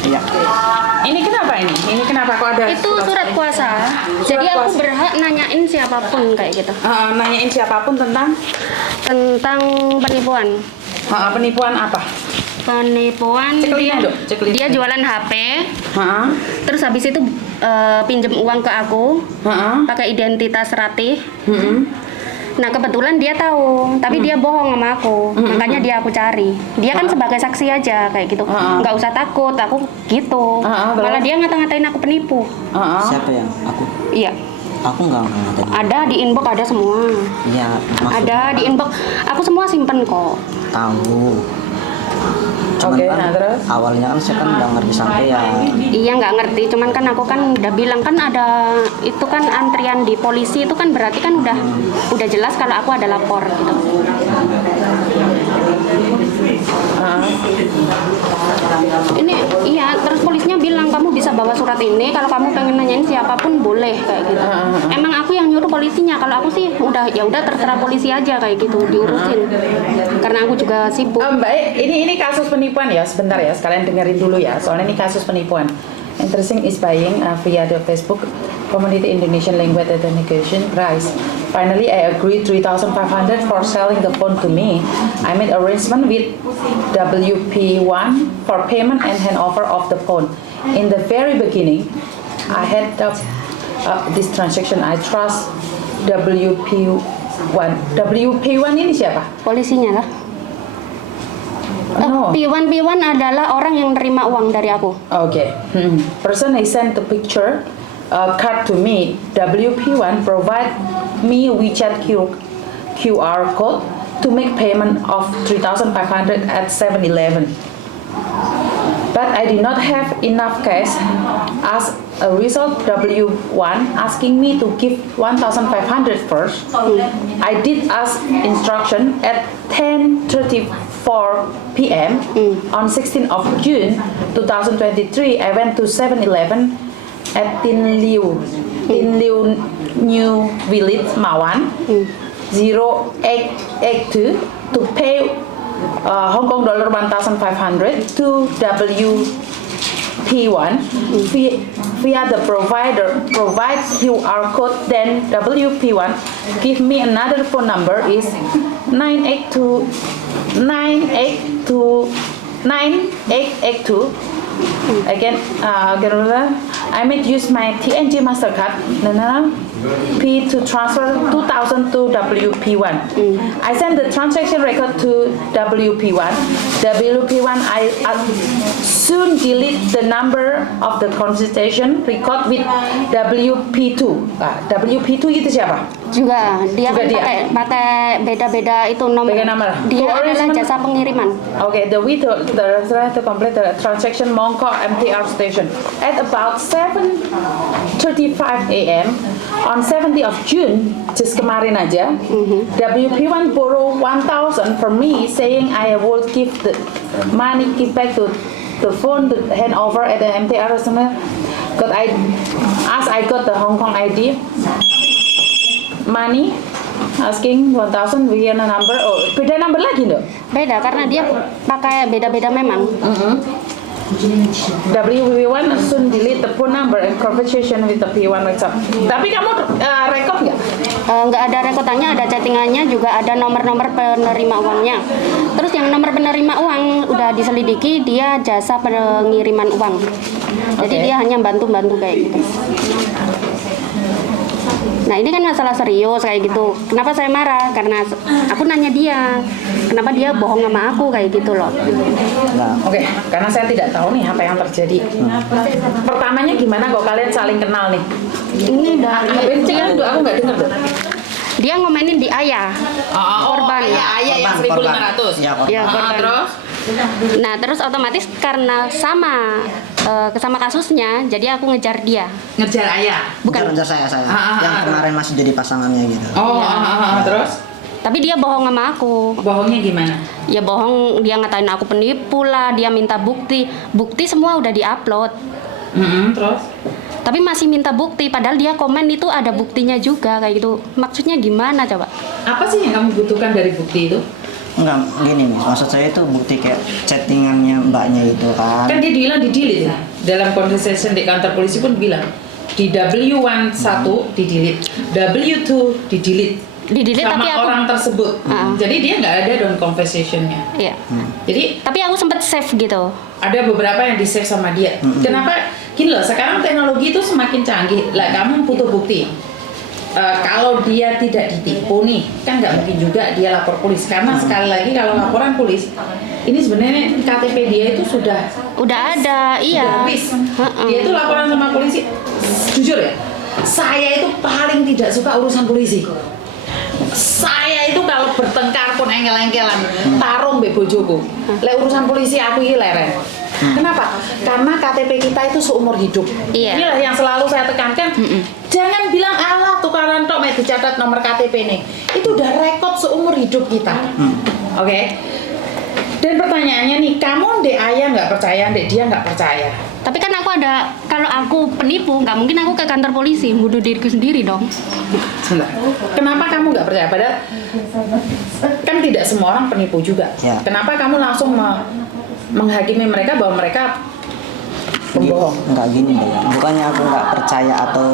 Iya. Ini kenapa ini? Ini kenapa kok ada Itu surat kuasa. Jadi aku kuasa. berhak nanyain siapapun kayak gitu. Nanyain siapapun tentang Penipuan. penipuan apa? Penipuan Ceklina, Dok, ceklina. dia jualan HP. Heeh. Terus habis itu pinjem uang ke aku Heeh. pakai identitas Ratih. Heeh. Nah kebetulan dia tahu, tapi dia bohong sama aku, makanya dia aku cari. Dia kan sebagai saksi aja kayak gitu, nggak usah takut, aku gitu. Malah dia ngata-ngatain aku penipu. Siapa yang aku? Iya, Aku nggak ngatain. ada di inbox ada semua. Iya, maksud Ada di inbox, aku semua simpen kok. tahu. Cuman Oke, kan nah terus? awalnya kan saya kan nggak ngerti sampai ya. Iya nggak ngerti, cuman kan aku kan udah bilang kan ada itu kan antrian di polisi itu kan berarti kan udah jelas kalau aku ada lapor gitu. Ini iya terus polisinya bilang kamu bisa bawa surat ini kalau kamu pengen nanyain siapapun boleh kayak gitu. Emang aku yang nyuruh polisinya, kalau aku sih udah terserah polisi aja kayak gitu diurusin. Karena aku juga sibuk. Mbak, ini kasus penipuan ya, sebentar ya, sekalian dengerin dulu ya, soalnya ini kasus penipuan. Interesting is buying via the Facebook Community Indonesian Language Authentication price. Finally, I agreed 3,500 for selling the phone to me. I made arrangement with WP1 for payment and handover of the phone. In the very beginning, I had this transaction. I trust WP1. WP1 ini siapa? Polisinya lah. No. P1 adalah orang yang terima uang dari aku. Okay. Person I sent the picture card to me. WP1 provide me WeChat QR code to make payment of 3,500 at 7-Eleven. But I did not have enough cash. As a result, W1 asking me to give 1,500 first. I did as instruction at 10:34 p.m. on 16th of June 2023. I went to 7-Eleven at Tin Liu New Village, Mawan, 0882 to pay Hong Kong dollar 1,500 to WP1 via the provider provides QR code. Then WP1 give me another phone number is 9882 again. I may use my TNG Mastercard P to transfer 2,000 to WP1. I send the transaction record to WP1. WP1 I soon delete the number of the consultation record with WP2. WP2 itu siapa? Juga dia Juga kan dia. pakai beda-beda itu nomor. Beda nomor. Dia To adalah arrangement- jasa pengiriman. Okay, the to complete the transaction Mongkok MTR station at about 7:35 a.m. on 70th of June, just kemarin aja, WP1 borrow 1,000 from me, saying I would give the money give back to the phone, the handover at the MTR or something. But I got the Hong Kong ID money asking 1,000 via number. Oh, beda number lagi dong. Beda karena dia pakai beda-beda memang. WP1 soon delete the phone number and conversation with the P1 WhatsApp. Tapi kamu rekod nggak? Nggak ada rekotannya, ada chattingannya, juga ada nomor-nomor penerima uangnya. Terus yang nomor penerima uang udah diselidiki, dia jasa pengiriman uang. Jadi Oke. dia hanya bantu-bantu kayak gitu. Nah ini kan masalah serius kayak gitu. Kenapa saya marah? Karena aku nanya dia, kenapa dia bohong sama aku kayak gitu loh. Nah, Oke, karena saya tidak tahu nih apa yang terjadi. Pertamanya gimana kok kalian saling kenal nih? Ini dari Jangan aku nggak dengar tuh. dia ngomenin di ayah. Korban. ayah yang 1.500. Iya, korban. Ya, korban. Terus? Nah terus otomatis karena sama kasusnya, jadi aku ngejar dia. Ngejar ayah. Bukan. Ngejar saya yang kemarin masih jadi pasangannya gitu. Terus? Tapi dia bohong sama aku. Bohongnya gimana? Ya bohong, dia ngatain aku penipu lah, dia minta bukti. Bukti semua udah diupload. Terus? Tapi masih minta bukti, padahal dia komen itu ada buktinya juga kayak gitu. Maksudnya gimana coba? Apa sih yang kamu butuhkan dari bukti itu? Enggak, gini nih, maksud saya itu bukti kayak chattingannya mbaknya itu kan. Kan dia bilang di-delete ya. Dalam conversation di kantor polisi pun bilang di W11 di-delete, W2 di-delete. Di-delete sama tapi aku orang tersebut. Jadi dia nggak ada dalam conversation-nya. iya. Jadi Tapi aku sempat save gitu. ada beberapa yang di-save sama dia. Kenapa? Gini loh, sekarang teknologi itu semakin canggih. Lah kamu butuh bukti. Kalau dia tidak ditipu nih, kan nggak mungkin juga dia lapor polisi. Karena sekali lagi kalau laporan polisi, ini sebenarnya KTP dia itu sudah Udah ada, iya. sudah habis. Dia itu laporan sama polisi. Jujur ya, saya itu paling tidak suka urusan polisi. Saya itu kalau bertengkar pun engkel-engkelan, tarung mbek bojoku. Lek urusan polisi aku iki leren. Kenapa? Karena KTP kita itu seumur hidup. Iya. Inilah yang selalu saya tekankan. Jangan bilang alah tukaran tok mek dicatat nomor KTP nih. Itu udah rekod seumur hidup kita. Oke. Dan pertanyaannya nih, kamu ndek ayah nggak percaya, ndek dia nggak percaya. Tapi kan aku ada, kalau aku penipu, nggak mungkin aku ke kantor polisi, bunuh diriku sendiri dong. Sebentar. Kenapa kamu nggak percaya? Padahal kan tidak semua orang penipu juga. Ya. Kenapa kamu langsung menghakimi mereka bahwa mereka pembohong? Enggak gini deh, bukannya aku nggak percaya atau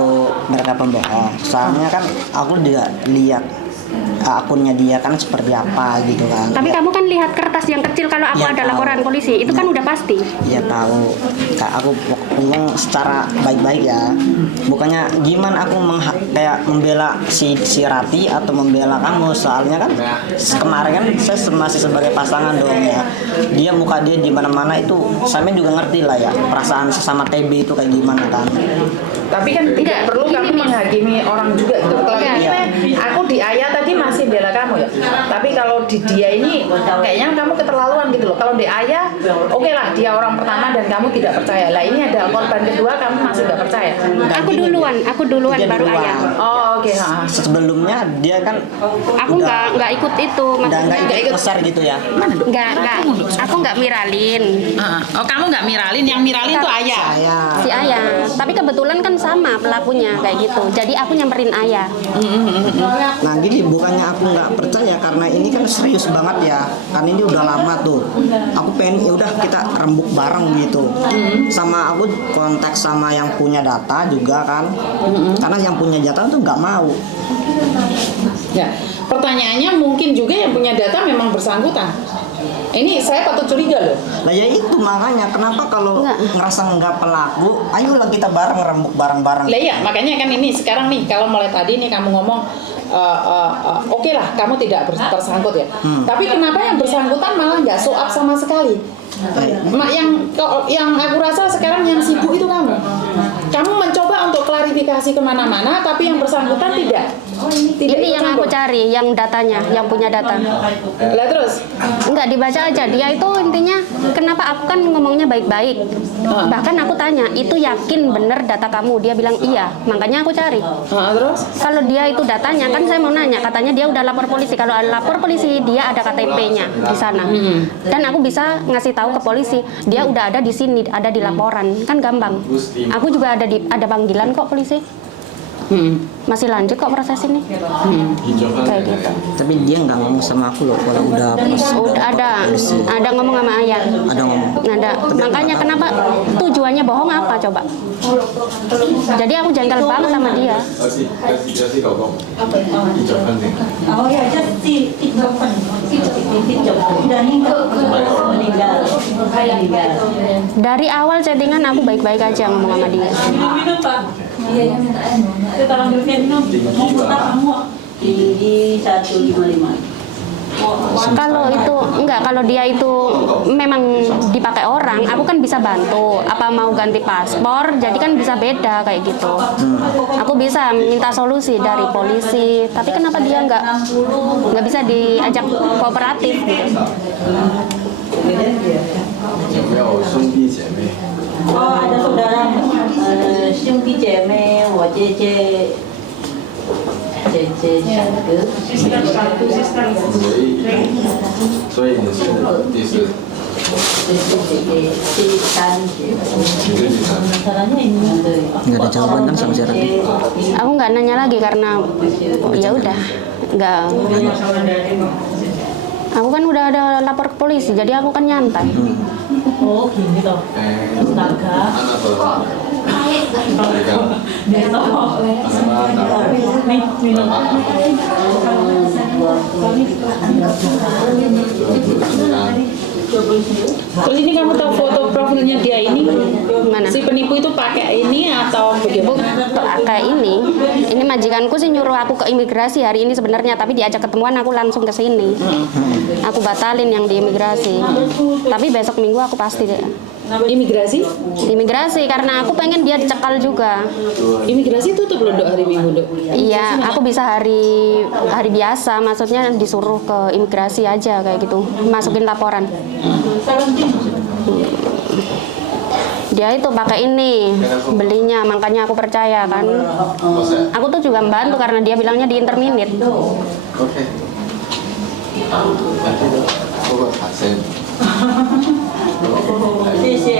mereka pembohong. Soalnya kan aku juga lihat akunnya dia kan seperti apa gitu kan. Tapi kamu kan lihat kertas yang kecil kalau aku Ya, ada tahu. laporan polisi, itu kan udah pasti. Iya tahu. Kak, aku ngomong secara baik-baik ya. Bukannya gimana aku kayak membela si Rati atau membela kamu. Soalnya kan kemarin kan saya masih sebagai pasangan dong ya. Dia muka dia di mana-mana itu saya juga ngerti lah ya. Perasaan sesama TB itu kayak gimana kan. Tapi kan tidak Enggak, perlu kamu gini, menghakimi orang juga gitu. Kalau Enggak. ini aku di ayah tadi masih bela kamu ya. Tapi kalau di dia ini kayaknya kamu keterlaluan gitu loh. Kalau di ayah, oke lah dia orang pertama dan kamu tidak percaya. Lah ini ada korban kedua kamu masih nggak percaya. Aku duluan Dia baru duluan. ayah. Oh oke. Sebelumnya dia kan Aku nggak ikut itu, udah maksudnya nggak ikut besar gitu ya. nggak, aku nggak miralin Oh kamu nggak miralin, yang miralin tuh ayah. Saya si ayah. Tapi kebetulan kan sama pelakunya kayak gitu. Jadi aku nyamperin ayah. nah gini, bukannya aku nggak percaya karena ini kan serius banget ya, karena ini udah lama tuh. Aku pengen ya udah kita rembuk bareng gitu. Sama aku kontak sama yang punya data juga kan, karena yang punya data tuh nggak mau. Ya, pertanyaannya mungkin juga yang punya data memang bersangkutan. Ini saya patut curiga loh. Lah ya itu makanya kenapa kalau ngerasa nggak pelaku, ayolah kita bareng rembuk bareng-bareng. Lah iya, makanya kan ini sekarang nih kalau mulai tadi nih kamu ngomong oke lah kamu tidak tersangkut ya. Tapi kenapa yang bersangkutan malah nggak show up sama sekali? Yang aku rasa sekarang yang sibuk itu kamu. Kamu mencoba untuk klarifikasi kemana-mana, tapi yang bersangkutan tidak. Ini yang aku cari, yang datanya, yang punya data. Lah terus? Nggak dibaca aja. Dia itu intinya, kenapa aku kan ngomongnya baik-baik. Bahkan aku tanya, itu yakin bener data kamu? Dia bilang iya. Makanya aku cari. Terus? Kalau dia itu datanya, kan saya mau nanya. Katanya dia udah lapor polisi. Kalau lapor polisi, dia ada KTP-nya di sana. Dan aku bisa ngasih tahu ke polisi, dia udah ada di sini, ada di laporan. Kan gampang. Aku juga ada panggilan kok polisi. Masih lanjut kok proses ini. Kayak gitu. Tapi dia nggak ngomong sama aku loh kalau udah Udah ada ngomong sama ayah. ada ngomong. Ada. Makanya kenapa tujuannya bohong apa coba? Jadi aku jengkel banget sama dia. Oh ya, just titik depan. Dan ini meninggal. Dari awal chattingan aku baik-baik aja ngomong sama dia. Minum Pak. Iya, yang minta air. Tolong belikan minum. Mau putar kamu. Tinggi 155. Kalau dia itu memang dipakai orang, aku kan bisa bantu. Apa mau ganti paspor, jadi kan bisa beda kayak gitu. Aku bisa minta solusi dari polisi, tapi kenapa dia nggak bisa diajak kooperatif gitu? 有没有兄弟姐妹？ Oh, ada saudara,兄弟姐妹，我姐姐小哥，所以你是第四，姐第三姐，你是第三。 masalahnya ini. Nggak ada jawaban kan sama si Rati? Aku nggak nanya lagi karena ya udah nggak. Aku kan udah ada lapor ke polisi, jadi aku kan nyantai. Oh gini toh. Astaga. Dia toh. Nih minum. Terus ini kamu tahu foto profilnya dia ini? Mana? Si penipu itu pakai ini atau bagaimana? Kayak ini majikanku sih nyuruh aku ke imigrasi hari ini sebenarnya, tapi diajak ketemuan aku langsung ke sini. Aku batalin yang di imigrasi. Tapi besok minggu aku pasti deh. Imigrasi? Imigrasi karena aku pengen dia dicekal juga. Imigrasi tutup loh Dok, hari Minggu Dok. Iya, aku bisa hari biasa, maksudnya disuruh ke imigrasi aja kayak gitu, masukin laporan. Dia itu pakai ini belinya, makanya aku percaya kan. Aku tuh juga membantu karena dia bilangnya di interminate. OK。嗰個提醒。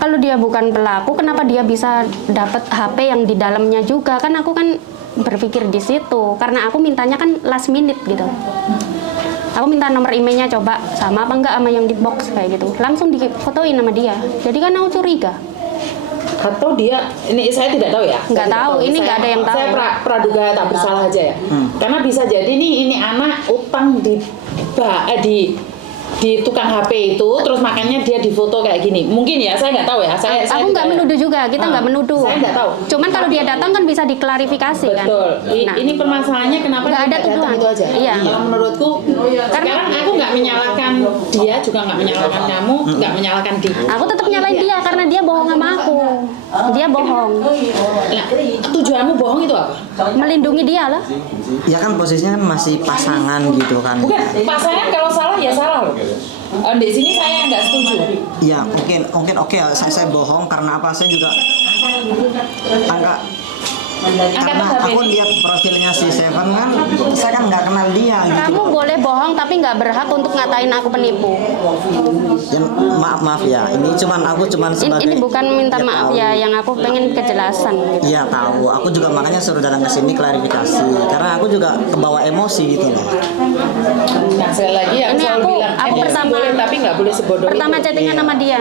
Kalau dia bukan pelaku, kenapa dia bisa dapat HP yang di dalamnya juga? Kan aku kan berpikir di situ, karena aku mintanya kan last minute gitu. Aku minta nomor emailnya, coba sama apa enggak sama yang di box kayak gitu. Langsung difotoin sama dia. Jadi kan aku curiga. Atau dia, ini saya tidak tahu ya. Nggak tahu, ini nggak ada yang tahu. Saya praduga tak bersalah aja ya. Karena bisa jadi nih ini anak utang di tukang HP itu, terus makanya dia difoto kayak gini. Mungkin ya, saya nggak tahu ya. Aku nggak menuduh juga, kita nggak menuduh. Saya nggak tahu. Cuman kalau dia datang kan bisa diklarifikasi kan. Betul. Nah, Ini permasalahannya kenapa nggak dia ada nggak datang tuduhan. itu aja. Iya. Kalau menurutku, sekarang aku nggak menyalahkan dia, juga nggak menyalahkan kamu, nggak menyalahkan dia. aku tetap nyalain dia karena dia bohong sama aku. Dia bohong. Nah, tujuanmu bohong itu apa? Melindungi dia lah. Ya kan posisinya masih pasangan gitu kan. Bukan, pasangan kalau salah ya salah loh. Di sini saya nggak setuju. Ya mungkin oke, saya bohong karena apa, saya juga karena aku lihat profilnya si Seven kan, saya kan nggak kenal dia gitu. Kamu boleh bohong tapi nggak berhak untuk ngatain aku penipu. Ya, maaf ya, ini aku cuman sebagai Ini bukan minta ya, maaf tahu. ya, yang aku pengen kejelasan gitu. Iya tahu, aku juga makanya suruh datang ke sini klarifikasi karena aku juga kebawa emosi gitu loh. Nah, sekali lagi aku Ini selalu bilang, aku emosi pertama- boleh tapi nggak boleh sebodoh Pertama itu. chattingan sama dia.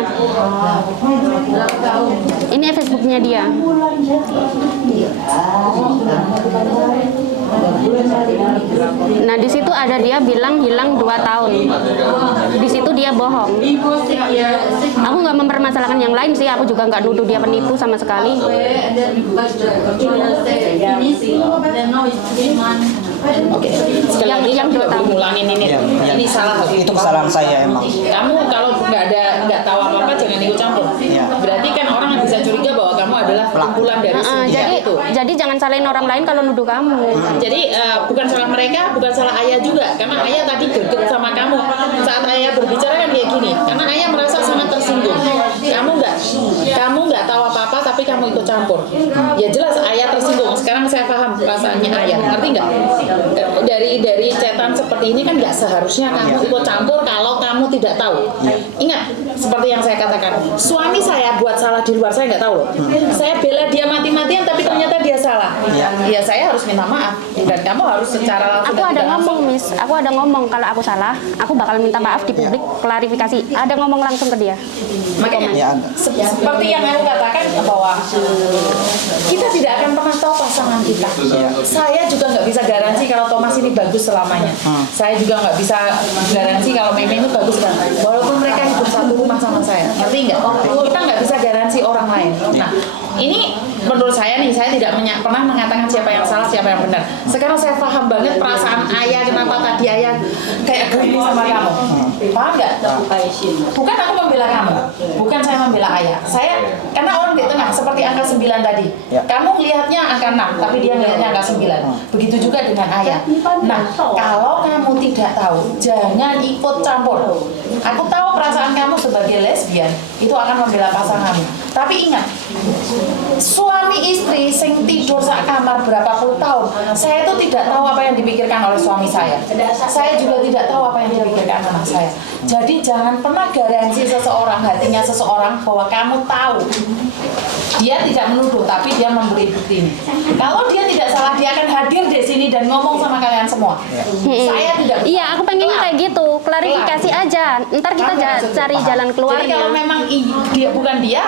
Ini Facebooknya dia. Nah di situ ada dia bilang hilang 2 tahun. Di situ dia bohong. Aku nggak mempermasalahkan yang lain sih. Aku juga nggak nuduh dia penipu sama sekali. Oke, sekali lagi Yang aku nggak 2 tahun. boleh ngulangin ini. Iya, Ini salah. Itu kesalahan saya emang. Kamu kalau nggak tahu apa-apa jangan ikut campur. Iya. Berarti kan orang bisa curiga bahwa kamu adalah kumpulan dari itu. Jadi jangan salahin orang lain kalau nuduh kamu. Jadi bukan salah mereka, bukan salah ayah juga. Karena ayah tadi greget sama kamu. Saat ayah berbicara kan kayak gini. Karena ayah merasa sangat tersinggung. Kamu nggak tahu apa-apa, tapi kamu ikut campur. Ya jelas ayah tersinggung. Sekarang saya paham perasaannya ayah. Ngerti nggak? Dari chatan seperti ini kan nggak seharusnya kamu ikut campur kalau kamu tidak tahu. Ingat, seperti yang saya katakan, suami saya buat salah di luar saya nggak tahu loh. Saya bela dia mati-matian, tapi ternyata dia salah. Ya saya harus minta maaf. Dan kamu harus secara langsung. Aku dan ada tidak langsung. ngomong, Miss. Aku ada ngomong kalau aku salah, aku bakal minta maaf di publik, klarifikasi. Ada ngomong langsung ke dia. Makanya Ya, ada. seperti yang aku katakan bahwa kita tidak akan pernah tahu pasangan kita. Saya juga nggak bisa garansi kalau Thomas ini bagus selamanya. Saya juga nggak bisa garansi kalau Meme ini bagus kan. Walaupun mereka hidup satu rumah sama saya, ngerti nggak? Kita nggak bisa garansi orang lain. Nah, ini menurut saya nih, saya tidak pernah mengatakan siapa yang salah, siapa yang benar. Sekarang saya paham banget perasaan ayah, kenapa tadi ayah kayak gini sama kamu. Paham nggak? Bukan aku membela kamu, bukan saya membela ayah. Saya karena orang di tengah seperti angka 9 tadi. Kamu melihatnya angka 6, tapi dia melihatnya angka 9. Begitu juga dengan ayah. Nah, kalau kamu tidak tahu, jangan ikut campur. Aku tahu perasaan kamu sebagai lesbian itu akan membela pasanganmu. Tapi ingat, suami istri sing tidur sak kamar berapa puluh tahun, saya itu tidak tahu apa yang dipikirkan oleh suami saya. Saya juga tidak tahu apa yang dipikirkan anak saya. Jadi jangan pernah garansi seseorang, hatinya seseorang bahwa kamu tahu. Dia tidak menuduh, tapi dia memberi bukti. Kalau dia tidak salah, dia akan hadir di sini dan ngomong sama kalian semua. Saya tidak. Iya, aku pengennya kayak gitu, klarifikasi aja. Ntar kita cari jalan keluarnya. Jadi kalau memang dia bukan dia,